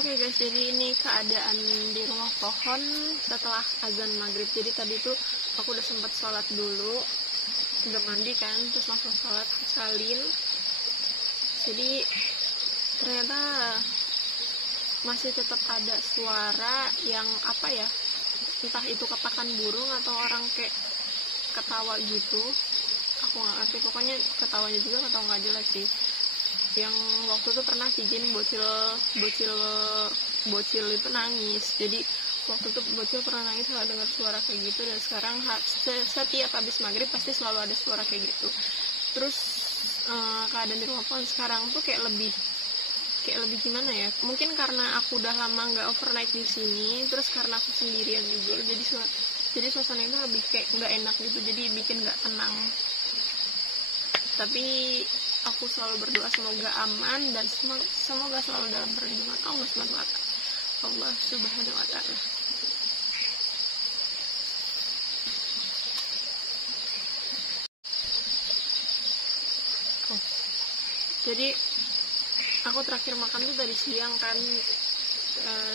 Oke guys, jadi ini keadaan di rumah pohon setelah azan maghrib. Jadi tadi tuh aku udah sempat sholat dulu, udah mandi kan, terus langsung sholat salin. Jadi ternyata masih tetap ada suara yang apa ya, entah itu ketakan burung atau orang kayak ketawa gitu. Aku nggak ngerti, pokoknya ketawanya juga ketawa nggak jelas sih. Yang waktu itu pernah Kijin bocil itu nangis. Jadi waktu itu bocil pernah nangis kalau dengar suara kayak gitu, dan sekarang setiap habis maghrib pasti selalu ada suara kayak gitu. Terus keadaan di rumah pohon sekarang tuh kayak lebih gimana ya, mungkin karena aku udah lama nggak overnight di sini, terus karena aku sendirian juga, jadi suasana itu lebih kayak nggak enak gitu, jadi bikin nggak tenang. Tapi aku selalu berdoa semoga aman dan semoga selalu dalam perlindungan Allah Subhanahu wa Ta'ala. Jadi aku terakhir makan tuh dari siang kan.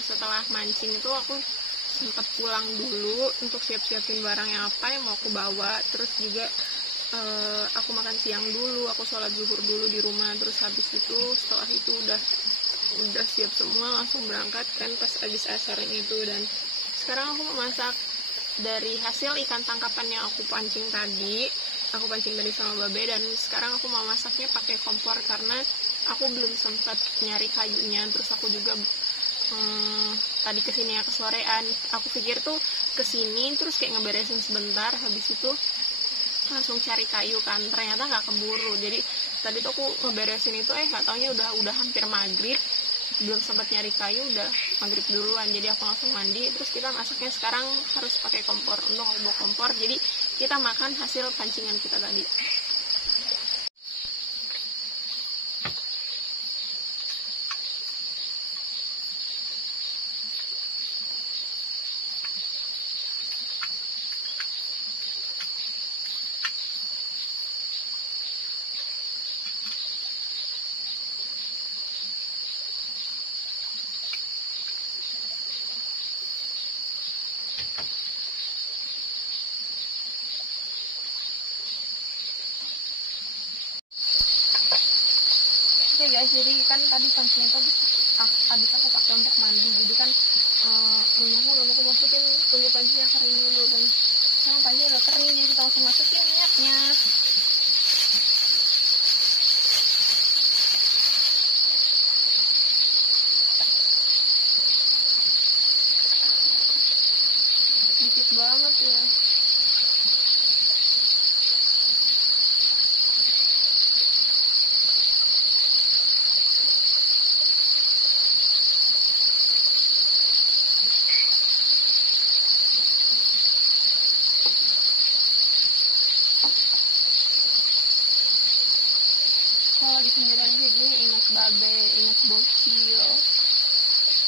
Setelah mancing itu aku sempat pulang dulu untuk siap-siapin barang yang apa yang mau aku bawa. Terus juga aku makan siang dulu, aku sholat zuhur dulu di rumah. Terus habis itu, setelah itu udah siap semua, langsung berangkat kan pas habis asarnya itu. Dan sekarang aku mau masak dari hasil ikan tangkapan yang aku pancing tadi sama Babe. Dan sekarang aku mau masaknya pakai kompor karena aku belum sempat nyari kayunya. Terus aku juga tadi kesini ya kesorean. Aku pikir tuh kesini terus kayak ngeberesin sebentar, habis itu langsung cari kayu kan, ternyata nggak keburu. Jadi tadi tuh aku ngeberesin itu, nggak taunya udah hampir maghrib, belum sempat nyari kayu, udah maghrib duluan. Jadi aku langsung mandi, terus kita masaknya sekarang harus pakai kompor. Untuk bawa kompor, jadi kita makan hasil pancingan kita tadi. Oke guys, jadi kan tadi pancing itu habis aku pakai untuk mandi. Jadi kan minyaknya belum aku masukin, tunggu pancingnya kering dulu. Dan sekarang pancingnya udah kering, jadi kita langsung masukin minyaknya. Dikit banget ya. Kalau di sendirian kayak gini ingat Babe, ingat bocil,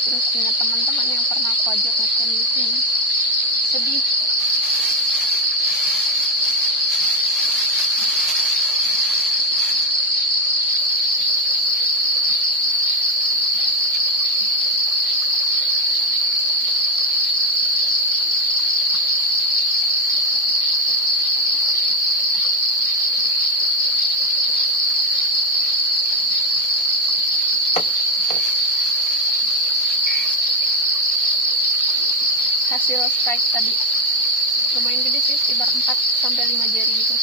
terus ingat teman-teman yang pernah aku ajak makan di sini. Sedih. Hasil strike tadi lumayan gede sih, sekitar 4-5 jari gitu.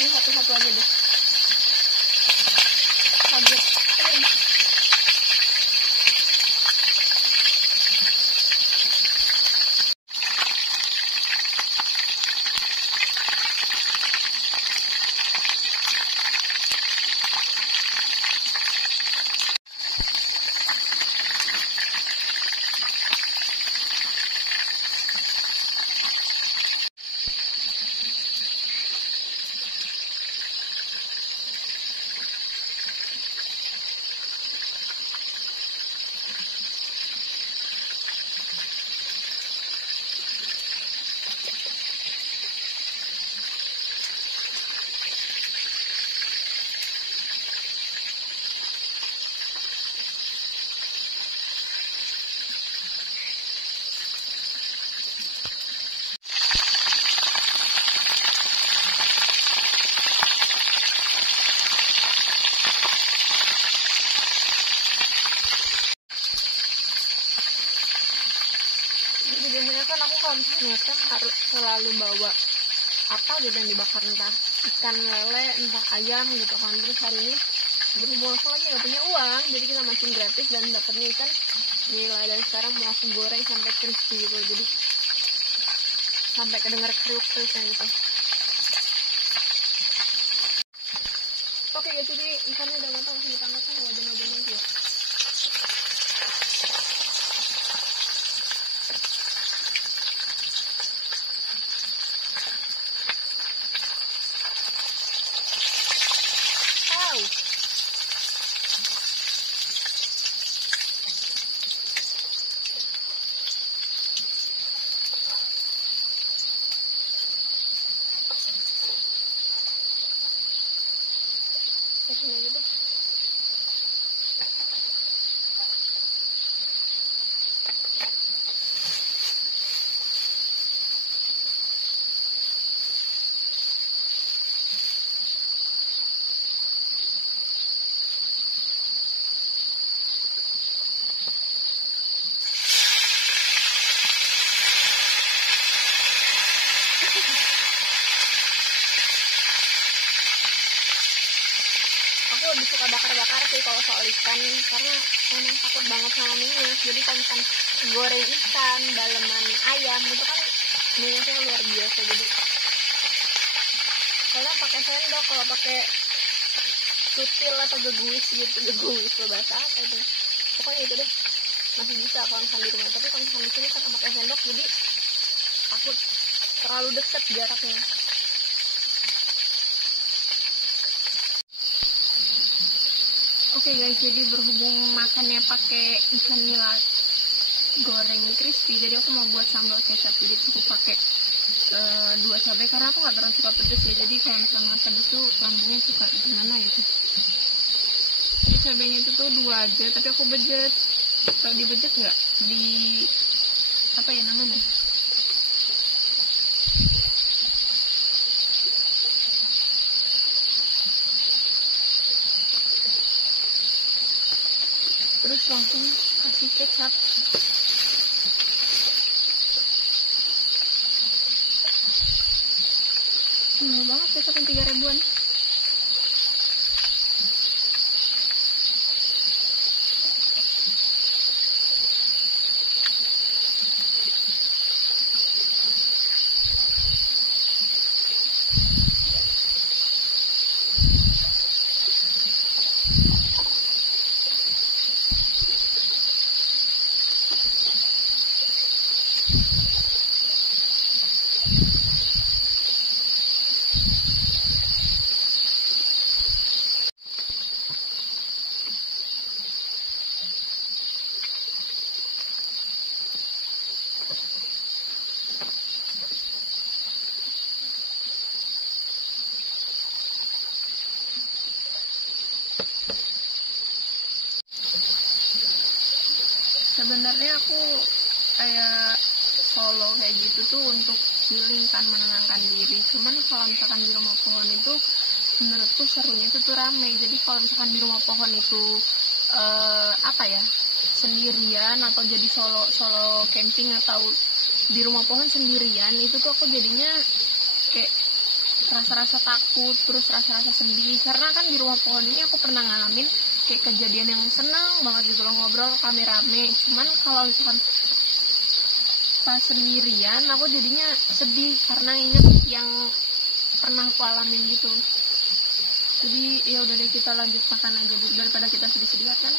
Ini makannya kan harus selalu bawa apa gitu yang dibakar, entah ikan lele, entah ayam gitu kan. Terus hari ini berhubung aku lagi nggak punya uang, jadi kita mancing gratis dan dapatnya ikan nila, dan sekarang mau aku goreng sampai crispy gitu, jadi sampai kedengar kriuk-kriuknya gitu. Oke guys, jadi ikannya udah matang, langsung ditangkap kan wajan-wajan lagi ya. Sini aja deh. Aku lebih suka bakar-bakar sih kalau soal ikan, karena memang takut banget sama minyak. Jadi kalau misalkan goreng ikan, daleman ayam itu kan minyaknya luar biasa. Jadi kalau pakai sendok, kalau pakai sutil atau geguis gitu, geguis lo bahasa apa itu, pokoknya itu deh masih bisa kalau misalkan di rumah. Tapi kalau misalkan di sini kan pakai sendok, jadi takut terlalu dekat jaraknya. Oke guys, jadi berhubung makannya pakai ikan nila goreng crispy, jadi aku mau buat sambal kecap. Jadi cukup pakai 2 cabai karena aku nggak terlalu suka pedas ya. Jadi kalau misalnya pedas tuh lambungnya suka gimana gitu. Jadi cabainya itu tuh 2 aja, tapi aku bejet. Kalau dibejet nggak di apa ya namanya? Terus langsung kasih kecap. Mahal banget kecapnya, 3 ribuan. Sebenarnya aku kayak solo kayak gitu tuh untuk healing kan, menenangkan diri. Cuman kalau misalkan di rumah pohon itu menurutku serunya itu tuh rame. Jadi kalau misalkan di rumah pohon itu apa ya, sendirian atau jadi solo camping atau di rumah pohon sendirian, itu tuh aku jadinya kayak rasa-rasa takut, terus rasa-rasa sedih. Karena kan di rumah pohon ini aku pernah ngalamin kayak kejadian yang senang banget gitu loh, ngobrol rame-rame. Cuman kalau misalkan pas sendirian aku jadinya sedih karena inget yang pernah aku alamin gitu. Jadi ya udah deh, kita lanjut makan aja dulu daripada kita sedih-sedih kan.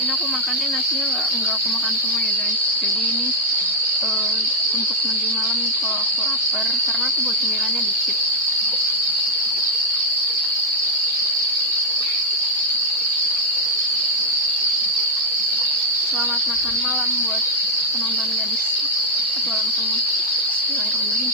Ini aku makannya nasinya nggak aku makan semua ya guys. Jadi ini untuk nanti malam kalau aku lapar, karena aku buat cemilannya dikit. Selamat makan malam buat penonton gadis petualang semua. Bismillahirrahmanirrahim.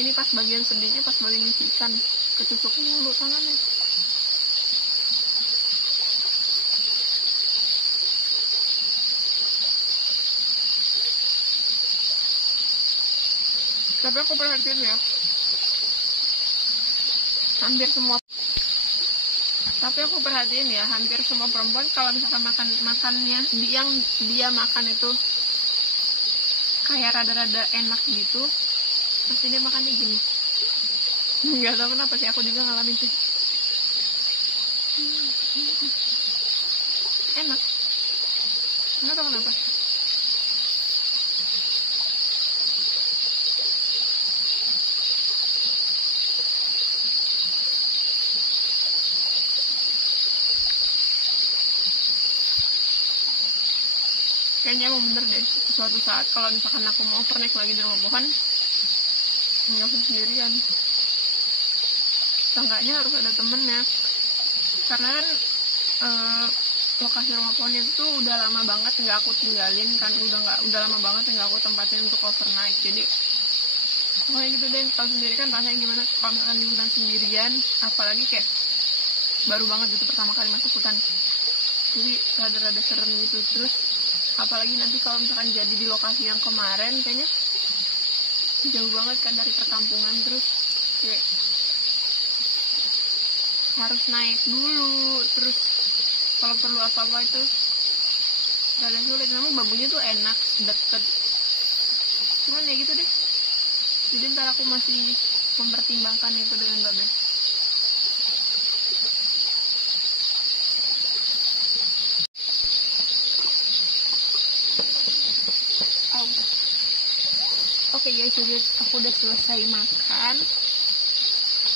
Ini pas bagian sedihnya, pas bagian isi ikan ketusuk mulu tangannya. Tapi aku perhatiin ya, hampir semua perempuan kalau misalkan makannya yang dia makan itu kayak rada-rada enak gitu, pasti dia makannya gini. Nggak tahu kenapa sih, aku juga ngalamin sih. Enak, nggak tahu kenapa. Kayaknya emang bener deh, suatu saat kalau misalkan aku mau overnight lagi di rumah pohon, nggak usah sendirian, seenggaknya harus ada temennya. Karena kan lokasi rumah pohon itu udah lama banget nggak aku tinggalin kan, udah lama banget nggak aku tempatin untuk overnight. Jadi pokoknya gitu deh, tahu sendiri kan rasanya gimana kalau misalkan di hutan sendirian, apalagi kayak baru banget gitu pertama kali masuk hutan, jadi rada-rada serem gitu. Terus apalagi nanti kalau misalkan jadi di lokasi yang kemarin, kayaknya jauh banget kan dari perkampungan, terus kayak harus naik dulu, terus kalau perlu apa-apa itu rada sulit. Namun bambunya tuh enak, deket, cuman ya gitu deh. Jadi ntar aku masih mempertimbangkan itu dengan Babe. Oke guys, jadi aku udah selesai makan,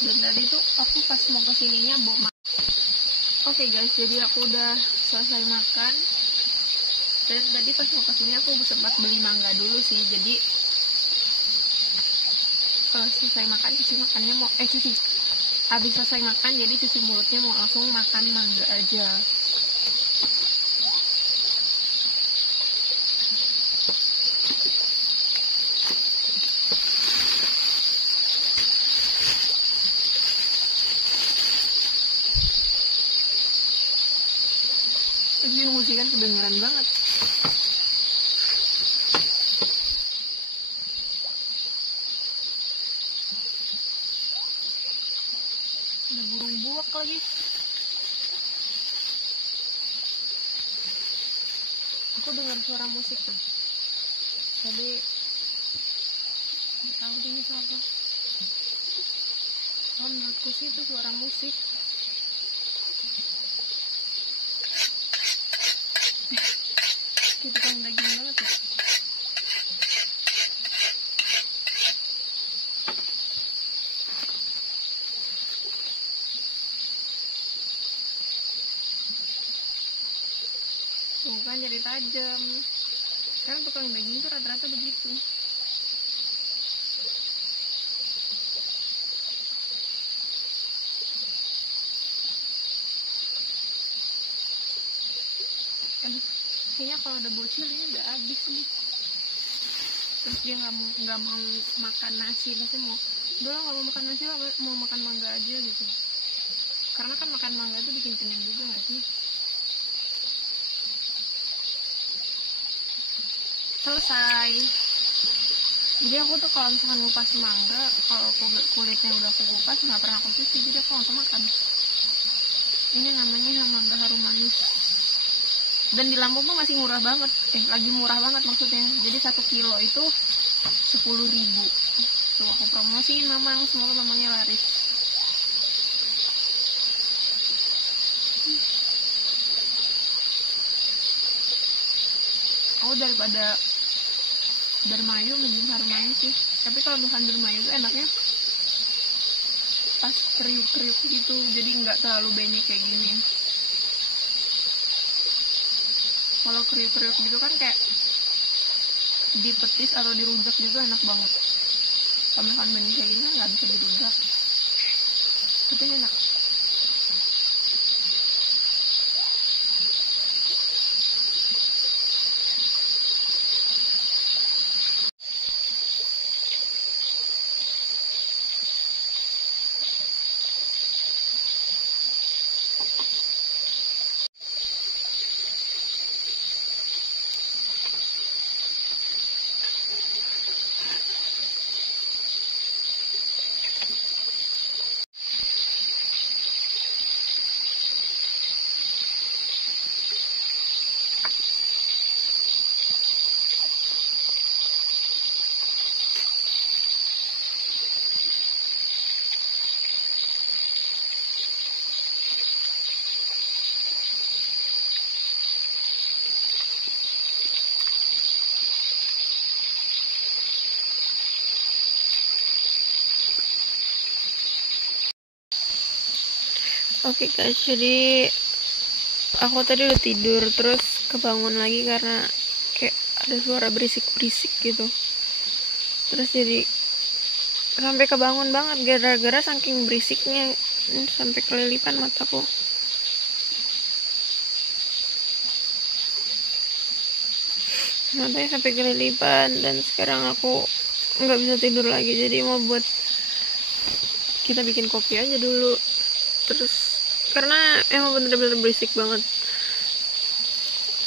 dan tadi tuh aku pas mau kesininya bawa makan. Oke guys, jadi aku udah selesai makan, dan tadi pas mau kesini aku sempat beli mangga dulu sih. Jadi selesai makan, habis selesai makan, jadi cuci mulutnya mau langsung makan mangga aja. Ini musik kan kedengeran banget. Ada burung buak lagi. Aku dengar suara musik tuh. Tadi nggak tahu ini apa. Oh, menurutku sih itu suara musik. Kita kan daging banget ya. Tuh kan jadi tajam. Kan tukang daging itu rata-rata begitu. Kayaknya kalau ada bocil ini udah habis nih. Terus dia nggak mau makan nasi, pasti mau udah nggak mau makan nasi lah, mau makan mangga aja gitu. Karena kan makan mangga itu bikin kenyang juga nggak sih? Selesai. Jadi aku tuh kalau misalkan ngupas mangga, kalau kulitnya udah aku kupas nggak pernah aku cuci, jadi aku langsung makan. Ini namanya mangga harum manis. Dan di Lampung tuh masih murah banget, lagi murah banget maksudnya. Jadi 1 kilo itu 10.000. Tuh aku promosiin Mamang, semoga Mamangnya laris. Aku daripada Darmayu mending harum manis sih. Tapi kalau bukan Darmayu itu enaknya pas kriuk-kriuk gitu, jadi nggak terlalu banyak kayak gini. Kalau kriuk-kriuk gitu kan kayak dipetis atau dirujak gitu enak banget. Kalau misalkan benih kayak gini kan nggak bisa dirujak, tapi enak. Oke guys, jadi aku tadi udah tidur terus kebangun lagi karena kayak ada suara berisik-berisik gitu. Terus jadi sampai kebangun banget gara-gara saking berisiknya, sampai kelilipan mataku. Matanya sampai kelilipan dan sekarang aku nggak bisa tidur lagi. Jadi mau buat kita bikin kopi aja dulu. Terus karena emang bener-bener berisik banget.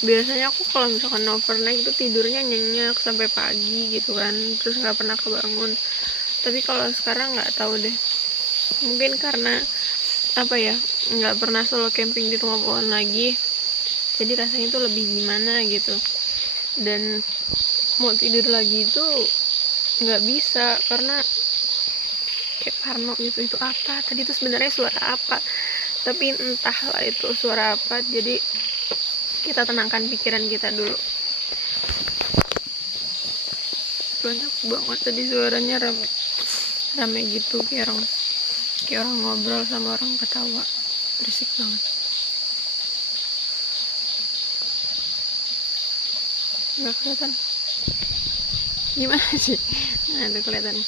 Biasanya aku kalau misalkan overnight itu tidurnya nyenyak sampai pagi gitu kan, terus nggak pernah kebangun. Tapi kalau sekarang nggak tahu deh, mungkin karena apa ya, nggak pernah solo camping di rumah pohon lagi, jadi rasanya itu lebih gimana gitu. Dan mau tidur lagi itu nggak bisa karena kayak parno gitu. Itu apa tadi tuh sebenarnya suara apa, tapi entahlah itu suara apa. Jadi kita tenangkan pikiran kita dulu. Banyak banget tadi suaranya, rame gitu, kayak orang ngobrol sama orang ketawa, berisik banget. Nggak kelihatan gimana sih? Nah, udah kelihatan.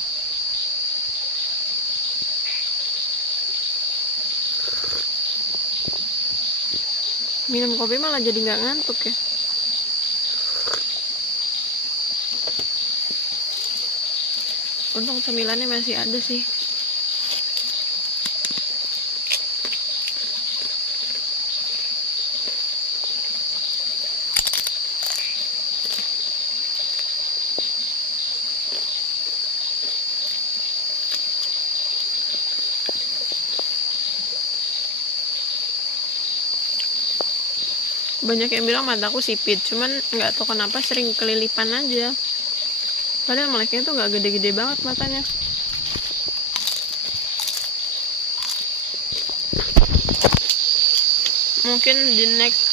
Minum kopi malah jadi nggak ngantuk ya. Untung cemilannya masih ada sih. Banyak yang bilang mataku sipit, cuman nggak tahu kenapa sering kelilipan aja. Padahal meleknya tuh nggak gede-gede banget matanya. Mungkin di next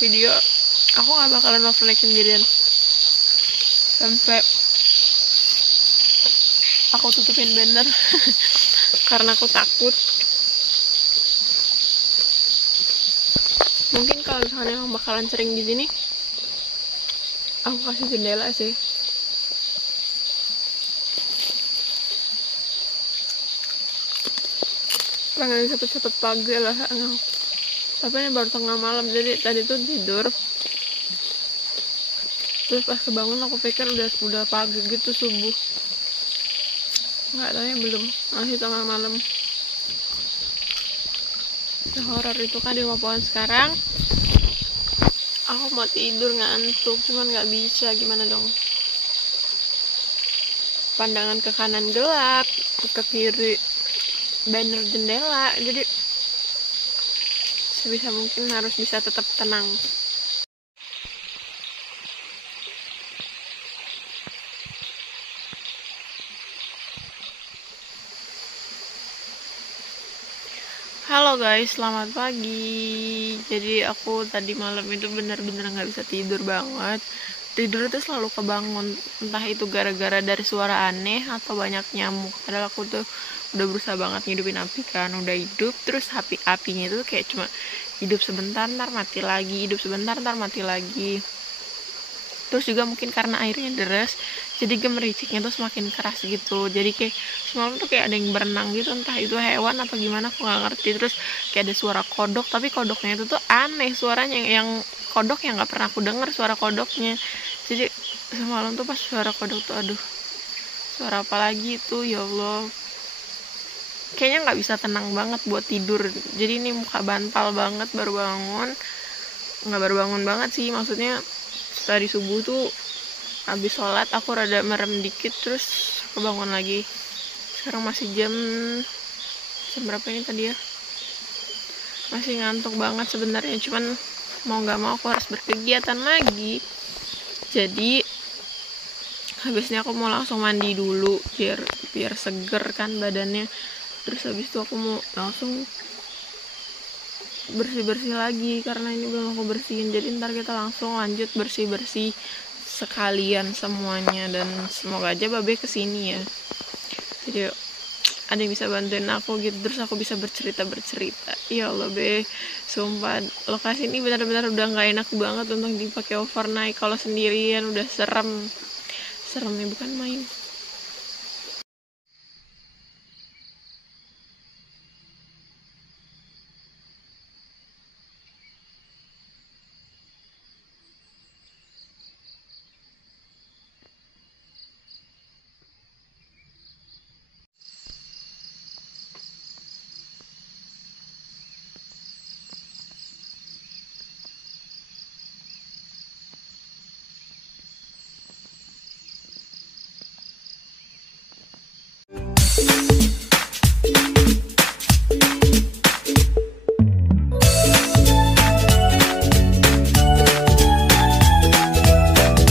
video aku nggak bakalan overnight sendirian sampai aku tutupin banner karena aku takut. Mungkin kalau misalnya emang bakalan sering di sini, aku kasih jendela sih. Pengen cepet-cepet pagi lah. Tapi ini baru tengah malam, jadi tadi tuh tidur. Terus pas kebangun aku pikir udah pagi gitu, subuh. Nggak tahu ya, belum, masih tengah malam. Horor itu kan di rumah pohon sekarang. Aku mau tidur ngantuk, cuman nggak bisa, gimana dong. Pandangan ke kanan gelap, ke kiri banner jendela, jadi sebisa mungkin harus bisa tetap tenang. Halo guys, selamat pagi. Jadi aku tadi malam itu benar-benar nggak bisa tidur banget. Tidur itu selalu kebangun, entah itu gara-gara dari suara aneh atau banyak nyamuk. Padahal aku tuh udah berusaha banget ngidupin api kan, udah hidup, terus apinya itu kayak cuma hidup sebentar ntar mati lagi, hidup sebentar ntar mati lagi. Terus juga mungkin karena airnya deras, jadi gemericiknya tuh semakin keras gitu. Jadi kayak semalam tuh kayak ada yang berenang gitu, entah itu hewan atau gimana aku nggak ngerti. Terus kayak ada suara kodok, tapi kodoknya itu tuh aneh suaranya, yang kodok yang nggak pernah aku dengar suara kodoknya. Jadi semalam tuh pas suara kodok tuh, aduh, suara apa lagi itu, ya Allah. Kayaknya nggak bisa tenang banget buat tidur. Jadi ini muka bantal banget, baru bangun. Nggak baru bangun banget sih, maksudnya tadi subuh tuh habis sholat aku rada merem dikit, terus kebangun lagi. Sekarang masih jam berapa ini tadi ya, masih ngantuk banget sebenarnya, cuman mau nggak mau aku harus berkegiatan lagi. Jadi habisnya aku mau langsung mandi dulu biar seger kan badannya. Terus habis itu aku mau langsung bersih-bersih lagi karena ini belum aku bersihin. Jadi ntar kita langsung lanjut bersih-bersih sekalian semuanya, dan semoga aja babe kesini ya. Jadi ada yang bisa bantuin aku gitu, terus aku bisa bercerita. Ya Allah be, sumpah lokasi ini benar-benar udah nggak enak banget untuk dipakai overnight. Kalau sendirian udah seremnya bukan main.